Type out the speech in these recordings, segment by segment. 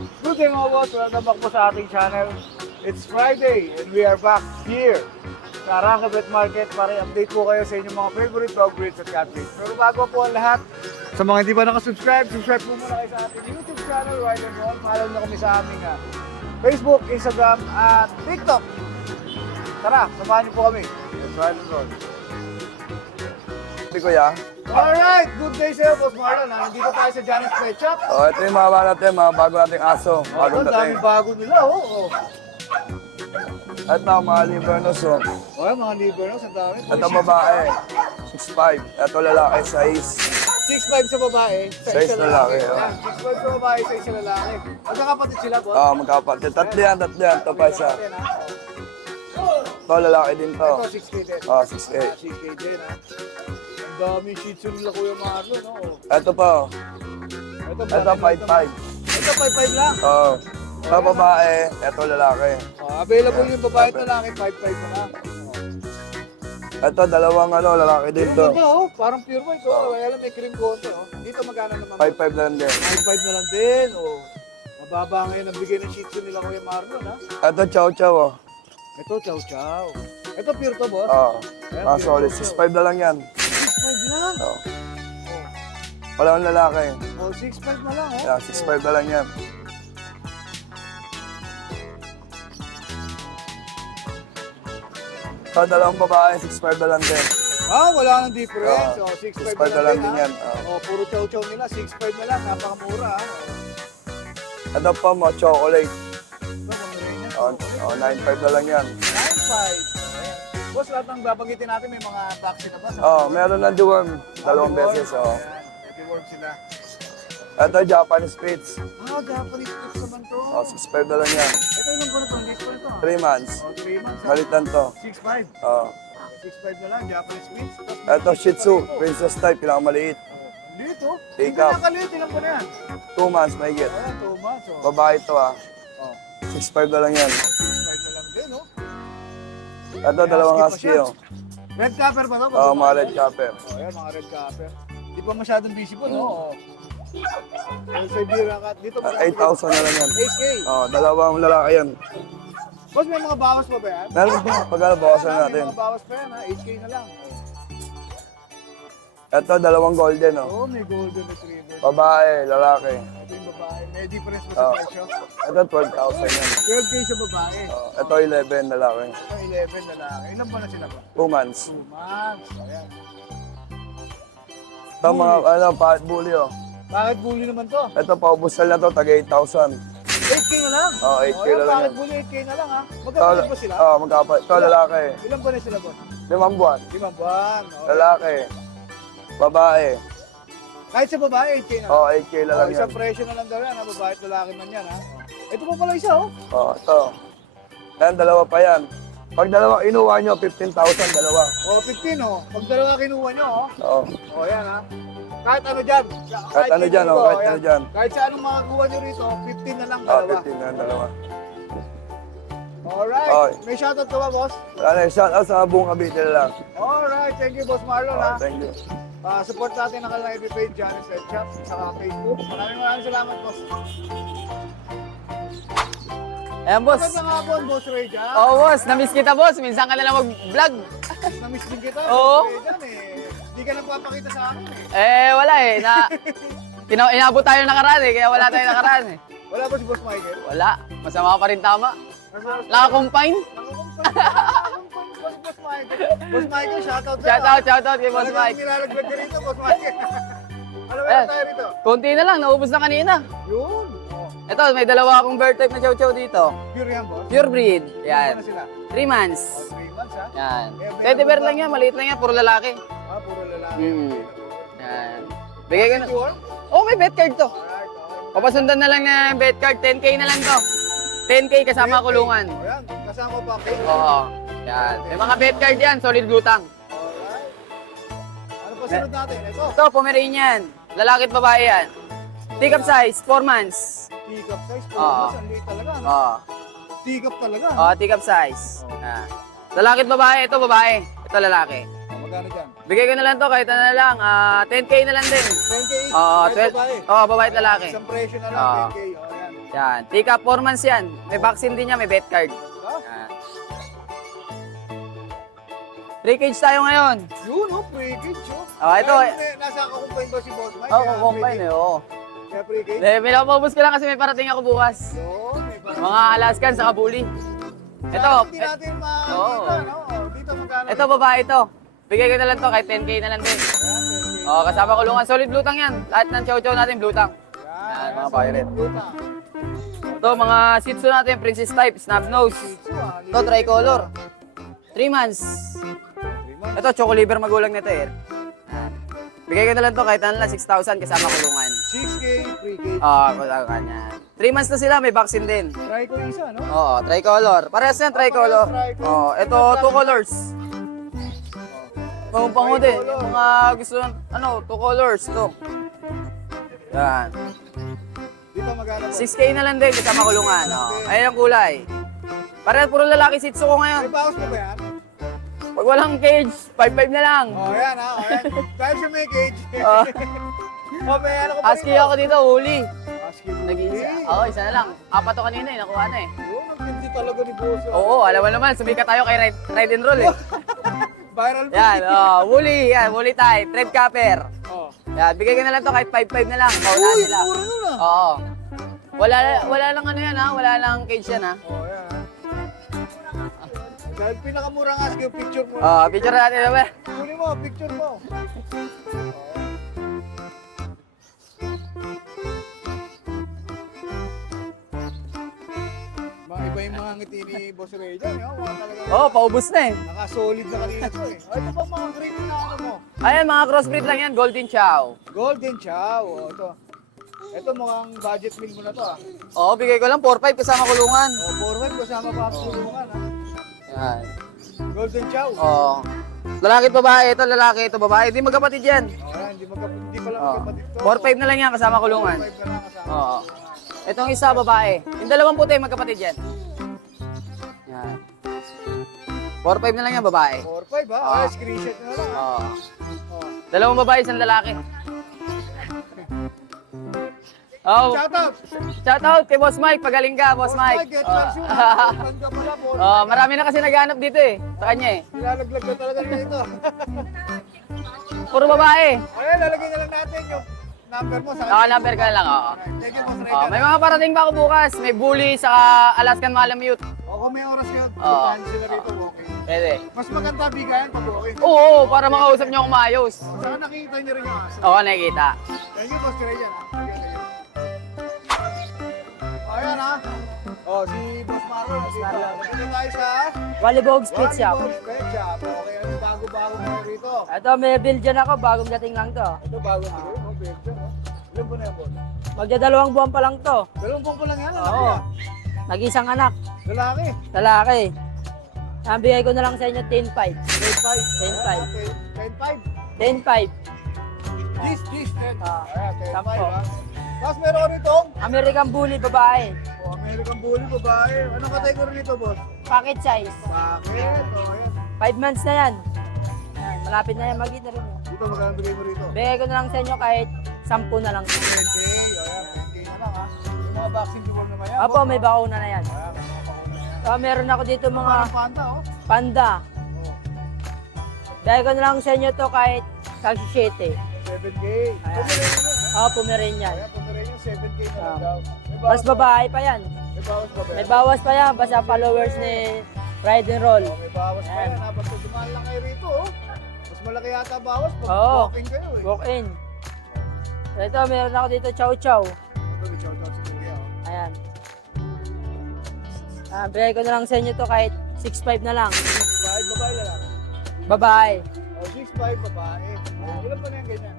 Good day mga boss, welcome back po sa ating channel. It's Friday and we are back here sa Arangabet Market para i-update po kayo sa inyong mga favorite dog breeds at cat breeds. Pero bago po ang lahat, sa mga hindi pa nakasubscribe, subscribe po muna kayo sa ating YouTube channel, Ride and Roll. Follow na kami sa aming Facebook, Instagram at TikTok. Tara, samahan niyo po kami. Let's Ride and Roll. Hindi kuya. Alright, good day sa'yo, Boss Marlon. Nandito tayo sa Janet's Pet Shop. Ito yung mga natin, mga bago nating aso. Bagong Ang dami dating. bago nila, oh. Ito, mga Livernos. Okay, mga liver, no? Sa dami. Ito babae, 6'5". Ito lalaki, 6'5 6'. sa babae, sa Size isa lalaki. lalaki, oh. Ayan, 6'5 sa babae, sa isa lalaki. Magkakapatid sila, boss? Magkapatid. Tatlo yan. Ito pa isa. Natin, ha? Ito, lalaki din to. Ito, 6K din. 6'8". 6K din, ha? Ang dami shih tzu nila, Kuya Marlon, no? Ito pa. Ito, Ito, 5'5". Ito, 5'5 lang. Ito babae, ito lalaki. Available yung babae at lalaki, 5'5 na lang. Ito, dalawang lalaki din Pero to. ganda, oh. Parang pure white, oh. Kaya lang may cream konti, oh. Dito magkano naman? 5'5" lang din. 5'5 na lang din, oh. Mababa ngayon ang bigay ng shih tzu nila, Kuya Marlon, ha? Ito, chow chow. Ito, chow chow. Ito, pure to, boss? Ayan, Mga pure solid. chow chow. 6'5" na lang yan. 6'5 lang? Oh. Oh. Wala akong lalaki. Oh, 6'5 na lang, oh. Yan, 6'5" na lang yan. Ito, dalawang babae, 6'5" na lang din. Wala nang difference. Oh, 6'5 6'5" na lang din ha? yan. Oh, puro chow chow nila, 6'5 na lang. Napakamura, ha? Ito pa mo, chocolate. Ito, mamuray niya. 9'5" na lang yan. 9'5. Ayan. Boss, lahat ng babanggitin natin may mga vaccine na ba? Meron na deworm. Dalawang Deworm. beses. Ayan, deworm sila. Ito, Japanese Spitz. Japanese Spitz naman to. 6'5" na lang yan. Ito ilang buwan na to? Next buwan na to? 3 months. 3 months, ha? Malitan to. 6'5. Oh. 6'5 na lang, Japanese Spitz. Ito, Shih Tzu. Princess type, pinakamaliit. Dito? Take Hindi up. nakaliit, ilang buwan na yan? 2 months, mahigit. Ayan, 2 months, oh. Babae to Oh, 6'5" na lang yan. 6'5 na lang din, oh. Ito, dalawang Husky husky. pa siya. Red capper ba to? Mga red capper. Ayan, mga red capper. Di pa masyadong busy po, no? Yung Siberian cat, dito ba? 8,000 na lang yan. 8K. Dalawang lalaki yan. Boss, may mga bawas pa ba yan? Meron pa, pag-alabawasan Ayan, natin. May mga bawas pa yan, ha? 8K na lang. Ito, dalawang golden. Oo, may golden retriever. Babae, lalaki. Ito yung babae. May difference ba sa Oh. presyo? Ito, 12,000 yan. 12K sa babae. Ito, 11 lalaki. Ito, 11 na lang. Ilan ba na sila ba? 2 months. 2 months. Ayan. Ito, mga pahat bully. Bakit bully naman to? Ito, paubusal na to, taga 8,000. 8K na lang? 8K Ayan, na lang bakit yan. bully 8K na lang, ha? Magkakalit ba sila? Magkapa. Ito, lalaki. Ilan ba na sila, boss? 5 buwan. 5 buwan. Okay. Lalaki. Babae. Kahit sa babae, 8K na lang. 8K na lang yan. Isang presyo na lang daw yan, ha? Babae at lalaki man yan, ha? Ito pa pala isa, oh. Ito. Yan, dalawa pa yan. Pag dalawa inuha nyo, 15,000, dalawa. 15, oh. Pag dalawa kinuha nyo, oh. Oo. Yan, ha? Kahit ano dyan. Kahit ano dyan, dito, kahit ayan. ano dyan. Kahit sa anong makakuha nyo rito, 15 na lang dalawa. 15 na yan, dalawa. Alright. Okay. May shoutout ka ba, boss? Shout out sa buong Cavite na lang. Alright. Thank you, Boss Marlon, ha? Thank you. Support natin ang kanilang FB page, Janet's Pet Shop, sa Facebook. Maraming salamat, boss. Ayan, boss. Magandang hapon, Boss Ray dyan. Oo, boss. Namiss kita, boss. Minsan ka na lang mag-vlog. Namiss din kita, Oo. Boss Ray dyan, eh. Hindi ka nagpapakita sa akin, eh. Wala eh. Inabot tayo nakaraan eh, kaya wala tayo nakaraan eh. Wala ba si Boss Michael? Wala. Masama pa rin tama. Nasa- Naka-confine. Boss Michael. Boss Michael, shoutout na. Shoutout kay Boss Talagang Mike. nilalaglag ka rito, Boss Michael. Ano ba Eh. tayo rito? Konti na lang, naubos na kanina. Yun. Ito, may dalawa akong bird type na chow-chow dito. Pure yan, boss. Pure breed. Ano Yan. sila? 3 months. 3 months, ha? Yan. may Teddy bear ano lang ba? yan, maliit lang yan, puro lalaki. Puro lalaki. Mm. Yan. Bigay ko na. Pure? Oh, may bet card to. Alright, okay. Papasundan na lang na bet card, 10K na lang to. 10K kasama kulungan. O yan, kasama pa ako. Oo. Yan. May mga bet card yan, solid lutang. Alright. Ano pa sunod natin? Ito. Ito, Pomeranian. Lalaki at babae yan. Pick-up size, 4 months. Teacup size. Oo. Mas ang liit talaga. No? Oo. Teacup talaga. Oo, pick-up size. Ah. Lalaki at babae, ito babae. Ito lalaki. Magkano dyan? Bigay ko na lang to, kahit ano na lang. 10K na lang din. 10K? Oo, Kahit 12. babae. Oo, babae at lalaki. Isang presyo na lang, Oo. 10K. O yan. Yan. Tika, 4 months yan. May vaccine din niya, may vet card. Ah, Yan. Pre-cage tayo ngayon. yun, oh, pre-cage, oh. Ito. Nasa kakumpain ba si Boss Mike? Oo, Kaya kukumpain eh, oo. Kaya pre-cage? May napapabos ko lang kasi may parating ako bukas. Yun, may parang... Mga Alaskan sa Kabuli. Ito. Hindi natin makikita, Oo. no? Oh, dito magkano? Ito, babae ito. Bigay ko na lang to, kahit 10K na lang din. Ayan, 10K. Oo, kasama kulungan. Solid blutang yan. Lahat ng chow-chow natin, blutang. Yan, mga violet. Luta. Ito, mga Shih Tzu natin, princess type, snub nose. Pizzo, ah. Ito, tricolor. 3 months. Ito, choco liver magulang nito eh. Yan. Bigay ko na lang to, kahit ano lang, 6,000 kasama kulungan. 6K, pre-K. Oo, kulungan yan. 3 months na sila, may vaccine din. Try ko yung isa, no? Oo, tricolor. Parehas yan, tricolor. Oo, ito, 2 colors. Pango din. Yung mga gusto ng, 2 colors, to. Yan. Dito magkano po? 6K na lang din, kasama kulungan. Ayan ang kulay. Parehas, puro lalaki Shih Tzu ko ngayon. May bawas pa ba yan? Pag walang cage, 5-5 na lang. Oh, yan, ha? Oh, yan. Dahil siya may cage. Oo. Oh, may ano ko pa Husky ako dito, huli. Husky mo. Nag-iisa. Oo, isa na lang. 4 to kanina, nakuha na eh. Yun, ang pindi talaga ni Boss. Oo, alam mo naman, sumikat tayo kay ride and roll eh. Viral po. Yan, woolly type, red capper. Oh. Yan, bigay ko na lang to kahit 5-5 na lang. Paunahan Uy, nila. mura nun ah. Oo. Wala lang ano yan ha, wala lang cage yan ha. Oh, yan ha. Dahil pinakamurang husky, picture mo. Picture natin naman. Kunin mo, picture mo. Mga iba yung mga ngiti ni Boss Ray dyan, yun. Mga talaga. Oo, paubos na eh. Nakasolid na kanina to eh. Oh, ito pa mga green na ano mo. Ayan, mga crossbreed lang yan, golden chow. Golden Chow. Oh, ito. Ito mukhang budget meal mo na to ah. Oo, bigay ko lang 4-5 kasama kulungan. Oh, forward kasama pa ang tulungan ah. Yan. Golden Chow. Oo. Lalaki at babae, ito lalaki, ito babae. Hindi magkapatid yan. Oh, yan, hindi pala Oo. magkapatid to. 4-5 na lang yan kasama kulungan. 4-5 ka lang kasama. Oo. Itong isa babae. Yung dalawang puti magkapatid yan. Yan. 4-5 na lang yan babae. 4-5 ha? Ah. Ah, screenshot na lang. ah. Oo. Oh. Dalawang babae, isang lalaki. Oh, Shout out! shout out kay Boss Mike. Pagaling ka, Boss Mike. Get Oh. well soon. Ganda pala po. Marami na kasi naghanap dito eh. Sa kanya eh. Nilalaglag na talaga dito. Puro babae. Ayan, lalagay na lang natin yung number mo sa Number ka na lang, oo. Thank you, Boss Ray. May mga parating pa ako bukas. May bully sa Alaskan Malamute. O kung may oras kayo, Oo. puntahan sila rito walking. Pwede. Mas maganda bigayan pag walking. Oo, para makausap niyo akong maayos. Saka nakikita niyo rin yung aso. Oo, nakikita. Thank you, Boss Ray yan ha. Ayan ha. Oh, si Boss Marlon. Dito tayo sa Wally Bogs Pizza. Wally Bogs Pet Shop. Okay, ano bago-bago mo rito? Ito, may Belgian ako. Bagong dating lang to. Ito bagong bigay mo, Belgian ha. Ilan po na yan, Boss? Magdadalawang buwan pa lang to. 2 buwan pa lang yan. Oo. Nag-isang anak. Lalaki. Lalaki. Ang bigay ko na lang sa inyo, 10.5. 10-5. 10.5. 10-5. This, 10. Ah, Ayan, 10-5 sampo. ha. Tapos meron ko rito. American Bully, babae. Oh, American Bully, babae. Anong category nito, Boss? Packet size. Bakit? Oh, ayan. 5 months na yan. Yan, malapit na yan magkita rin. Dito, magkano bigay mo rito? Bigay ko na lang sa inyo kahit 10 na lang. 10K. O yan, 10K na lang ha. Yung mga vaccine dual naman yan. Apo, may bakuna na yan. Ayan, mga pakuna yan. So, meron ako dito mga Parang panda, oh. panda. Oh, Bigay ko na lang sa inyo to kahit 7. 7K. Ayan. Pomeranian. Pomeranian. Ayan, Pomeranian, 7K na lang daw. May Mas babae pa yan. May bawas pa ba? May bawas pa yan, basta followers ni Ride and Roll. Oh, may bawas pa Ayan. yan ha. Basta dumaan lang kayo rito, oh. Mas malaki yata bawas pag Oo. walking kayo eh. Walk in. So ito, meron ako dito chow chow. Ito, may chow-chow si Kuya, oh. Ayan. Bigay ko na lang sa inyo to kahit 6.5 na lang. 6'5", babae lalaki. Babae. Oh, 6'5", babae. Oh, ilan pa na yan ganyan?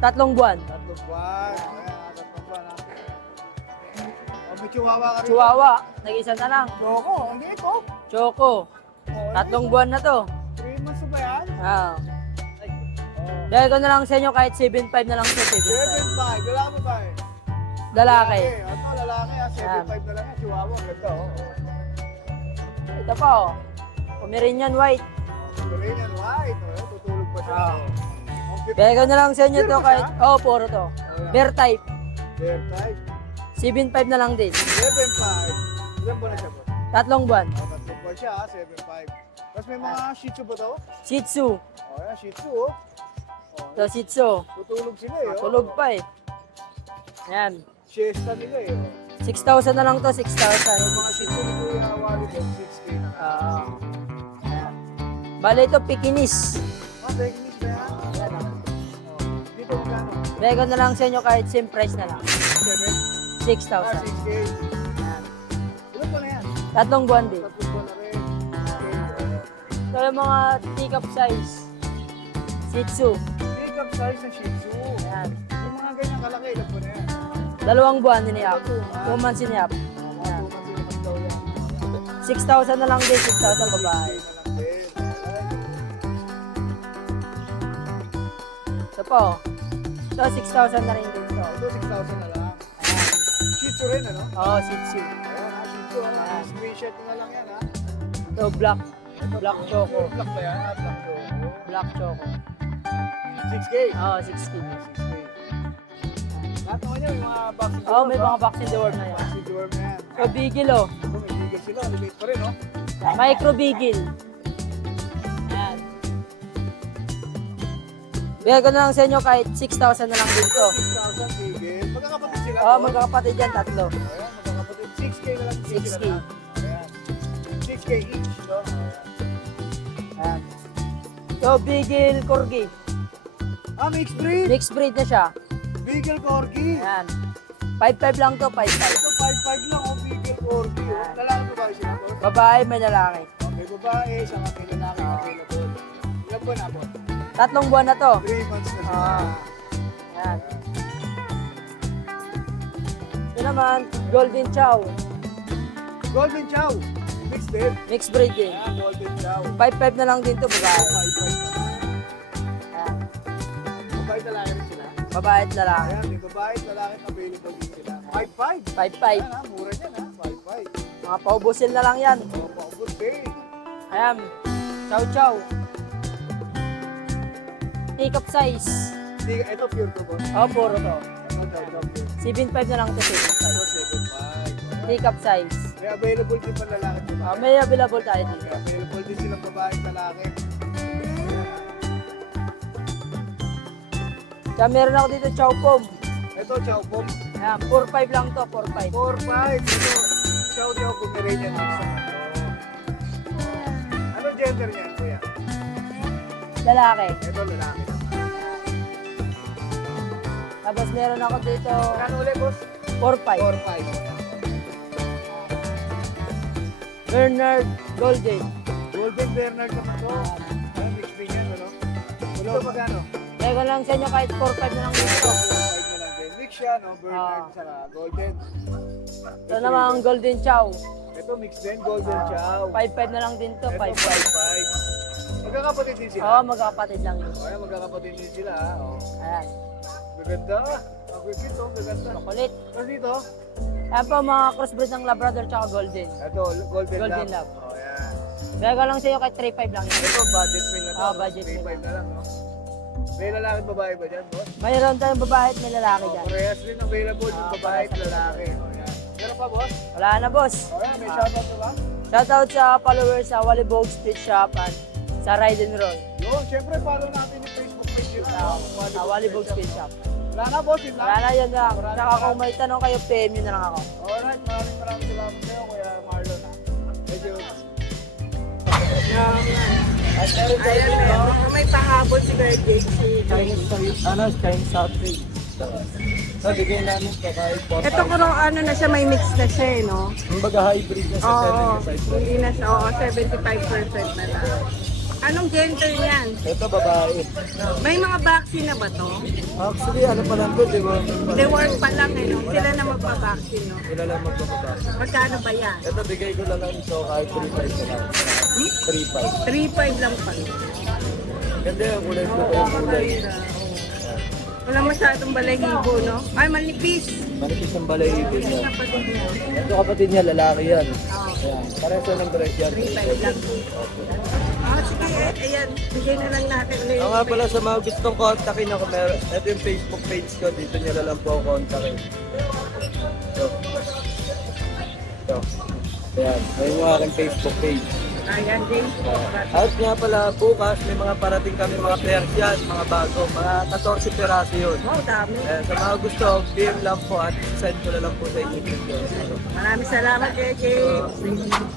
3 buwan. 3 buwan. Ayan, 3 buwan ha. Oh, may chihuahua ka rin. Chihuahua. Nag-isa na lang. Choco, hindi ito. Choco. Oh, 3 buwan na to. 3 months na ba yan? Ah. Oh. Bigay ko na lang sa inyo kahit 7.5 na lang to. 7.5. 7'5", lalaki ba ba eh? Lalaki. Ito, lalaki ha. 7'5" na lang yan. Chihuahua, ganda oh. Ito pa oh. Pomeranian white. Pomeranian white. Oh, tutulog pa siya. Ah. Oh, Bigay ko na lang sa inyo to kahit... Oh, puro to. Bear type. Bear type. 7.5 na lang din. 7.5. Ilan ba na siya, boss? 3 buwan. Tatlong buwan siya, 7.5. Tapos may mga Shih Tzu ba to? Shih Tzu. Oh, yan, Shih Tzu, oh. So, Shih Tzu. Tutulog sila, eh, oh. Tulog pa eh. Ayan. Siesta nila, eh, oh. 6,000 na lang to, 6,000. Yung mga Shih Tzu ni Kuya Wally, 6K na. Ah. Bale ito, Pekinese. Ah, Technics na yan. Ayan, oh. Oh. Dito magkano? Bigay ko na lang sa inyo kahit same price na lang. 7? 6,000. 6K. Ilan ba na yan? 3 buwan din. Tatlong buwan na rin. 6K. So yung mga teacup size. Shih Tzu. Pick up size ng Shih Tzu. Ayan. Yung mga ganyan kalaki, ilan po na yan? 2 buwan din niya. 2 months din niya. Ayan. 6,000 na lang din, 6,000 babae. Ito po. Ito, 6,000 na rin din to. Ito, 6,000 na lang. Ayan. Shih Tzu rin, ano? Oo, Shih Tzu. Ayan, ha, Shih Tzu, ano? Screenshot mo na lang yan, ha? Ito, black. Black choco. Black ba yan? Ah, black choco. Black choco. 6K. Oo, 6K. 6K. Lahat naman yan, may mga vaccine Oo, may mga vaccine dorm na yan. vaccine dorm na yan. So, Beagle, oh. Ito, may bigay sila. Limit pa rin, no? Micro Beagle. Ayan. Bigay ko na lang sa inyo kahit 6,000 na lang din to. 6,000 bigay. Magkakapatid sila. Oo, no? magkakapatid yan, tatlo. Ayan, magkakapatid. 6K na lang. 6K. Ayan. 6K each, no? Ayan. So, Beagle Corgi. Ah, mixed breed. Mixed breed na siya. Beagle Corgi. Ayan. 5,500 lang to, 5,500. Ito, 5'5 lang, oh, Beagle Corgi. Oh. Lalaki ba ba sila, boss? Babae, may lalaki. May babae, saka may lalaki available. Ilan ba na, boss? 3 buwan na to. 3 months na sila. Ah. Ayan. Ito naman, Golden Chow. Golden Chow. Mixed din. Mixed breed din. Ayan, Golden Chow. 5,500 na lang din to, babae. 5'5 na. Ayan. Babae lalaki rin sila. Babae at lalaki. Ayan, may babae at lalaki available din sila. 5'5. 5,500. Ayan ha, mura yan ha. 5'5. Mga paubusin na lang yan. Oh, paubos din. Ayan. Chow Chow. Teacup size. Hindi, ito pure to, boss. Oh, puro to. Ito, pure. 7,500 na lang to, 7,500. Ito, 7'5. Teacup size. May available din pa lalaki at babae. May available tayo dito. May available din silang babae at lalaki. Kaya meron ako dito Chow Pom. Ito, Chow Pom. Ayan, 4,500 lang to, 4,500. 4'5. Ito, Chow Pomeranian mix naman to. Ano gender niyan, kuya? Lalaki. Ito, lalaki naman. Tapos meron ako dito Kano ulit, boss? 4,500. 4'5. Bernard Golden. Golden Bernard naman to. Ano, mix din yan, ano? Ito, magkano? Kaya ko lang sa inyo kahit 4,500 na lang dito. 4'5 na lang din. Mix siya, no? Bernard sa Golden. Ito naman ang Golden Chow. Ito, mix din, Golden Chow. 5,500 na lang din to, Ito, 5,500. 5'5. Magkakapatid din sila. Oo, magkakapatid lang yun. Ayan, magkakapatid din sila, ha? Oh. Ayan, Maganda. Ang cute, oh. Maganda. kulit. Tapos dito, Ayan po mga crossbreed ng Labrador tsaka Golden. ito, Golden, Golden Lab. Lab. Oh, yan. Kaya ko lang sa inyo kahit 3,500 lang yun. Ito, budget meal na to. Ah, no? budget meal 3.5 na lang, no? May lalaki at babae ba dyan, boss? Mayroon tayong babae at may lalaki Oh, dyan. parehas rin available yung Ah, babae at parehas. lalaki. Oh, yan. Meron pa, boss? Wala na boss. Oh, yan. May shoutout na ba? Shoutout sa followers sa Walibog Street Shop at sa Ride and Roll. Yun, syempre, follow natin yung Facebook page yun. Sa Walibog Street Shop. Wala na, boss. Yun Wala lang. na yun lang. Tsaka kung may tanong kayo, PM nyo na lang ako. Alright, maraming salamat sa'yo, Kuya Marlon. Ha? Thank you. May pahabol si Birthday. Chinese Saturday. Bigyan namin ka kahit Ito kung ano na siya, may mix na siya eh, no? Kumbaga hybrid na Oo, hindi na siya, oo, 75% na lang. Anong gender niyan? Ito babae. May mga vaccine na ba to? Actually, ano pa lang to, di ba? They work pa lang eh, no? Sila na magpa-vaccine, no? Sila lang magpapabasa. Magkano ba yan? Ito, bigay ko na lang ito kahit 3.5 na lang. 3.5. 3.5 lang pala. Ganda yung kulay ko yung kulay. Wala masyadong balahibo, no? Ay, manipis. Manipis ang balahibo niya. Kapatid niya. Ito kapatid niya, lalaki yan. Ayan. Parang sa ng dress yan. 3.5 lang. Ah, sige, ayan. Bigay na lang natin ulit. Ako nga pala sa mga gustong kontakin ako, ito yung Facebook page ko, dito nyo na lang po ako kontakin. So, Ito. Ayan, ayun yung aking Facebook page. Ayan, James po. At nga pala, bukas may mga parating kami mga Persian, mga bago, mga 14 peraso yun. Wow, dami. Sa mga gusto, PM lang po at send ko na lang po sa inyo. Maraming salamat, James.